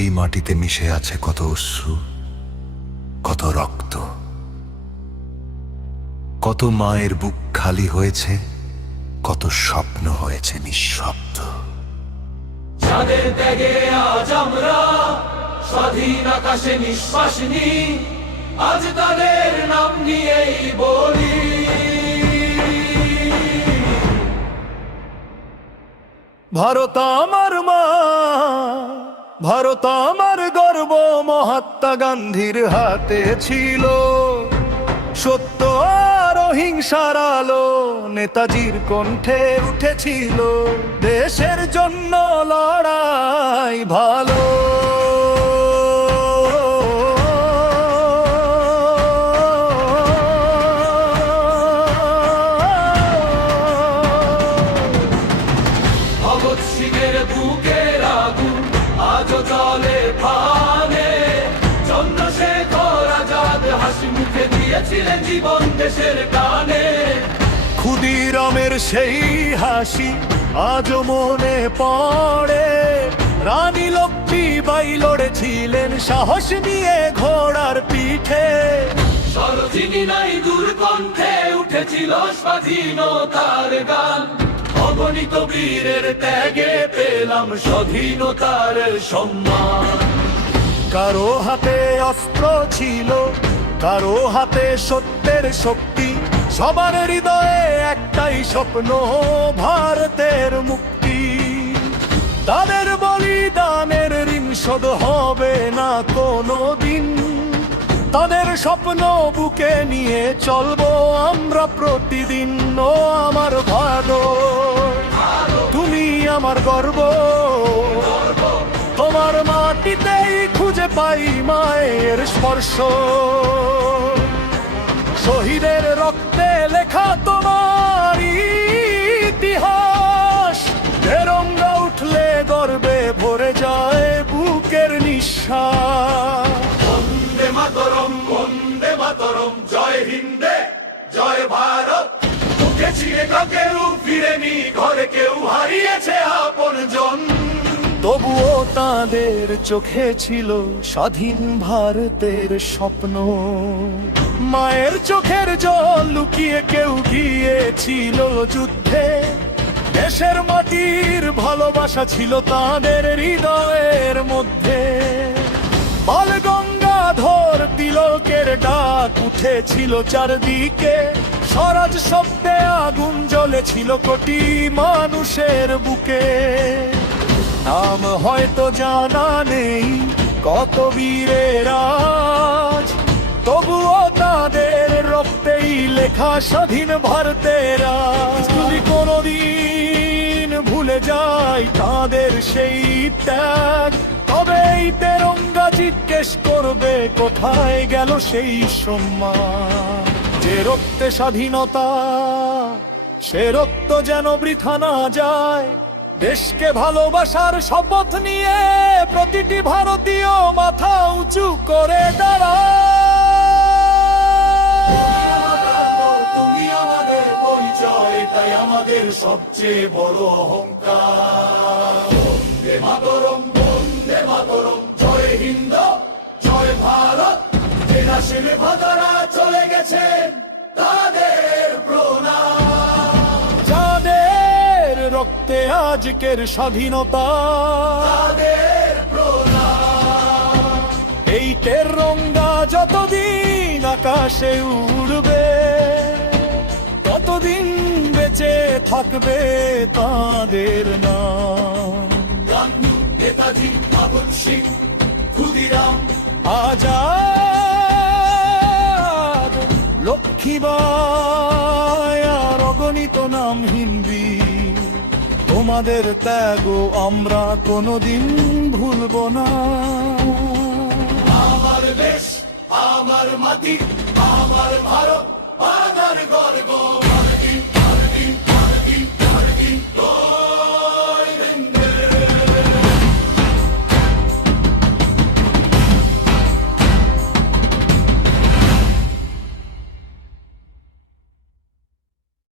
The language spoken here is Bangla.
এই মাটিতে মিশে আছে কত অশ্রু, কত রক্ত, কত মায়ের বুক খালি হয়েছে, কত স্বপ্ন হয়েছে নিঃশব্দ। যাদের ত্যাগে আজ আমরা স্বাধীন আকাশে নিঃশ্বাস নিই, আজ তাদের নাম নিয়েই বলি। ভারত আমার মা, ভারত আমার গর্ব, মহাত্মা গান্ধীর হাতে ছিল সত্য আর অহিংসার আলো, নেতাজির কণ্ঠে উঠেছিল দেশের জন্য লড়াই ভালো। ভগৎ সিংহের বুকের আগুন আজও চলে প্রাণে, চন্দ্রশেখর আজাদ হাসি মুখে দিয়েছিলেন জীবন দেশের গানে। ক্ষুদিরামের সেই হাসি আজও মনে পড়ে, রানী লক্ষ্মীবাই লড়েছিলেন সাহস নিয়ে ঘোড়ার পিঠে। সরোজিনী নাইডুর কণ্ঠে উঠেছিল স্বাধীনতার গান, অগণিত বীরের ত্যাগে পেলাম স্বাধীনতার সম্মান। কারো হাতে অস্ত্র ছিল, কারো হাতে সত্যের শক্তি, সবার হৃদয়ে একটাই স্বপ্ন, ভারতের মুক্তি। তাদের বলিদানের ঋণ শোধ হবে না কোনো দিন, তাদের স্বপ্ন বুকে নিয়ে চলবো আমরা প্রতিদিন। ও আমার ভারত, তুমি আমার গর্ব, তোমার মাটিতেই খুঁজে পাই মায়ের স্পর্শ। শহীদের রক্তে লেখা তোমার ইতিহাস, তেরঙ্গা উঠলে গর্বে ভরে যায় বুকের নিঃশ্বাস। বন্দে মাতরম, বন্দে মাতরম, জয় হিন্দে, জয় ভারত। মুখে ছিঁড়ে কেউ ফিরেনি ঘরে, কেউ হারিয়েছে আপনজন। তবুও তাদের চোখে ছিল স্বাধীন ভারতের স্বপ্ন। মায়ের চোখের জল লুকিয়ে কেউ গিয়েছিল যুদ্ধে, দেশের মাটির ভালোবাসা ছিল তাদের হৃদয়ের মধ্যে। বাল গঙ্গাধর তিলকের ডাক উঠেছিল চারদিকে, স্বরাজ শব্দে আগুন জ্বলেছিল কোটি মানুষের বুকে। নাম হয়তো জানা নেই কত বীরের আজ, তবুও তাদের রক্তেই লেখা স্বাধীন ভারতের আজ। যদি কোনোদিন ভুলে যাই তাদের সেই ত্যাগ, তবে এই তেরঙ্গা জিজ্ঞেস করবে কোথায় গেল সেই সম্মান। যে রক্তে স্বাধীনতা, সে রক্ত যেন বৃথা না যায়। দেশকে ভালোবাসার শপথ নিয়ে প্রতিটি ভারতীয় মাথা উঁচু করে দাঁড়ায়। তুমি আমাদের পরিচয়, তাই আমাদের সবচেয়ে বড় অহংকার। বন্দে মাতরম, বন্দে মাতরম, জয় হিন্দ, জয় ভারত। এরা শিবে ভাতারা চলে গেছেন, তাদের প্রণাম। যাদের রক্তে আজকের স্বাধীনতা, তাদের প্রণাম। এই তেরঙ্গা যতদিন আকাশে উড়বে, ততদিন বেঁচে থাকবে তাদের নাম। গান্ধী, নেতাজি, ভগৎ সিং, ক্ষুদিরাম আজাদ, লক্ষ্মীবাই আর অগণিত নামহীন বীর, তোমাদের ত্যাগ আমরা কোনোদিন ভুলব না। আমার দেশ, আমার মাটি, আমার ভারত, আমার গর্ব।